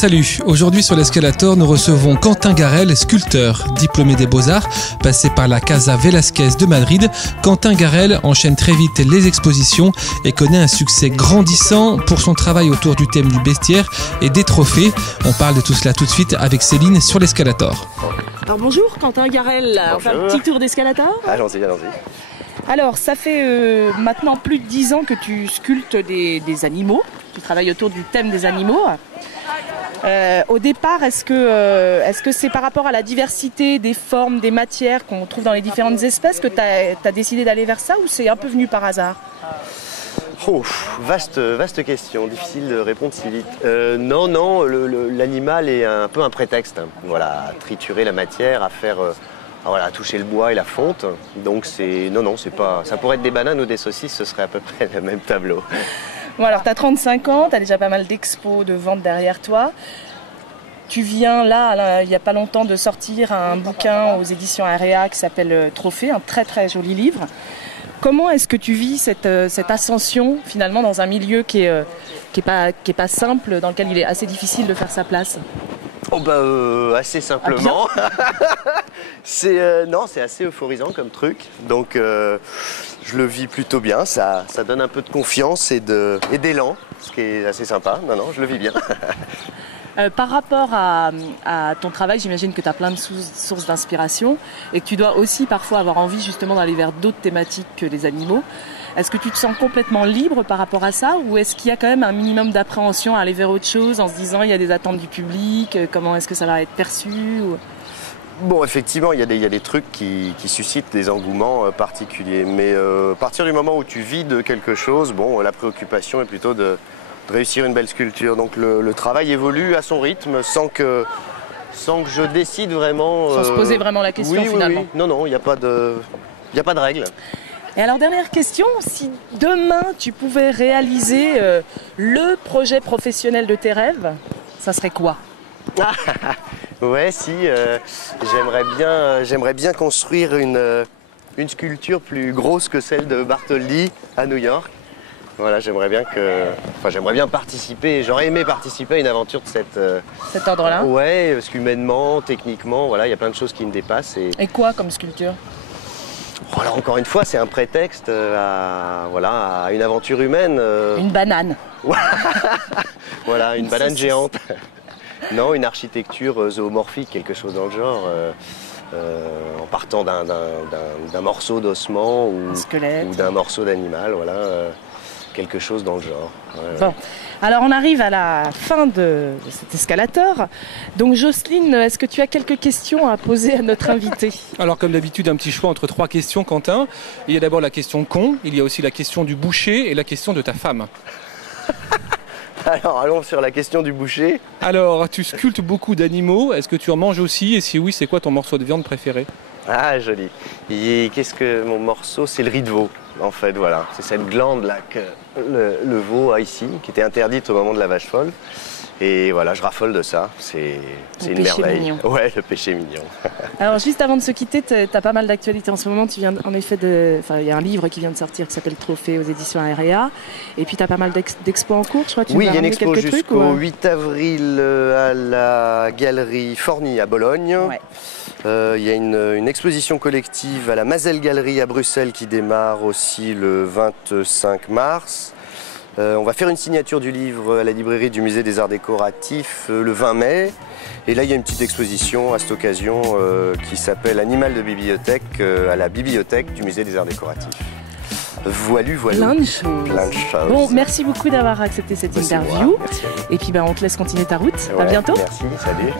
Salut, aujourd'hui sur l'Escalator, nous recevons Quentin Garel, sculpteur, diplômé des Beaux-Arts, passé par la Casa Velázquez de Madrid. Quentin Garel enchaîne très vite les expositions et connaît un succès grandissant pour son travail autour du thème du bestiaire et des trophées. On parle de tout cela tout de suite avec Céline sur l'Escalator. Alors bonjour Quentin Garel, on fait un petit tour d'Escalator. Allons-y. Alors ça fait maintenant plus de 10 ans que tu sculptes des animaux, tu travailles autour du thème des animaux. Au départ, est-ce que c'est par rapport à la diversité des formes, des matières qu'on trouve dans les différentes espèces que tu as décidé d'aller vers ça, ou c'est un peu venu par hasard? Oh, vaste question, difficile de répondre si vite. Non, l'animal est un peu un prétexte, hein. Voilà, à triturer la matière, à faire, à toucher le bois et la fonte. Donc non, c'est pas, ça pourrait être des bananes ou des saucisses, ce serait à peu près le même tableau. Bon, alors tu as 35 ans, tu as déjà pas mal d'expos, de ventes derrière toi. Tu viens là, il n'y a pas longtemps, de sortir un bouquin aux éditions Area qui s'appelle Trophée, un très très joli livre. Comment est-ce que tu vis cette ascension finalement dans un milieu qui est pas simple, dans lequel il est assez difficile de faire sa place? Assez simplement. C'est assez euphorisant comme truc. Donc je le vis plutôt bien. Ça donne un peu de confiance et d'élan, ce qui est assez sympa. Non, je le vis bien. Par rapport à ton travail, j'imagine que tu as plein de sources d'inspiration et que tu dois aussi parfois avoir envie justement d'aller vers d'autres thématiques que les animaux. Est-ce que tu te sens complètement libre par rapport à ça, ou est-ce qu'il y a quand même un minimum d'appréhension à aller vers autre chose en se disant il y a des attentes du public, comment est-ce que ça va être perçu ou... Bon, effectivement, il y a des trucs qui suscitent des engouements particuliers. Mais à partir du moment où tu vis de quelque chose, la préoccupation est plutôt de réussir une belle sculpture. Donc le travail évolue à son rythme sans que je décide vraiment... Sans se poser vraiment la question finalement. Oui. Non, il n'y a pas de règle. Et alors, dernière question, si demain tu pouvais réaliser le projet professionnel de tes rêves, ça serait quoi? Ouais, j'aimerais bien construire une sculpture plus grosse que celle de Bartholdi à New York. Voilà, j'aimerais bien participer, j'aurais aimé participer à une aventure de cet ordre-là. Ouais, parce qu'humainement, techniquement, voilà, il y a plein de choses qui me dépassent. Et quoi comme sculpture? Alors encore une fois, c'est un prétexte à une aventure humaine. Une banane. Voilà, une banane géante. Non, une architecture zoomorphique, quelque chose dans le genre. En partant d'un morceau d'ossement ou d'un morceau d'animal, voilà, quelque chose dans le genre. Ouais. Bon, alors on arrive à la fin de cet escalator. Donc Jocelyne, est-ce que tu as quelques questions à poser à notre invité? Alors comme d'habitude, un petit choix entre 3 questions, Quentin. Il y a d'abord la question con, il y a aussi la question du boucher et la question de ta femme. Alors allons sur la question du boucher. Alors, tu sculptes beaucoup d'animaux, est-ce que tu en manges aussi? Et si oui, c'est quoi ton morceau de viande préféré? Ah, joli. Et qu'est-ce que mon morceau? C'est le riz de veau, en fait, voilà. C'est cette glande-là que le veau a ici, qui était interdite au moment de la vache folle. Et voilà, je raffole de ça. C'est une merveille. Mignon. Ouais, le péché mignon. Alors, juste avant de se quitter, tu as pas mal d'actualités en ce moment. Tu viens en effet il y a un livre qui vient de sortir qui s'appelle Trophée aux éditions Area. Et puis, tu as pas mal d'expos en cours, je crois. Oui, il y a une expo jusqu'au 8 avril à la galerie Forny à Bologne. Ouais. Il y a une exposition collective à la Mazel Galerie à Bruxelles qui démarre aussi le 25 mars. On va faire une signature du livre à la librairie du Musée des Arts Décoratifs le 20 mai. Et là, il y a une petite exposition à cette occasion qui s'appelle Animal de bibliothèque à la bibliothèque du Musée des Arts Décoratifs. Voilà. Plein de choses. Bon, merci beaucoup d'avoir accepté cette interview. Et puis, on te laisse continuer ta route. Ouais, à bientôt. Merci, salut.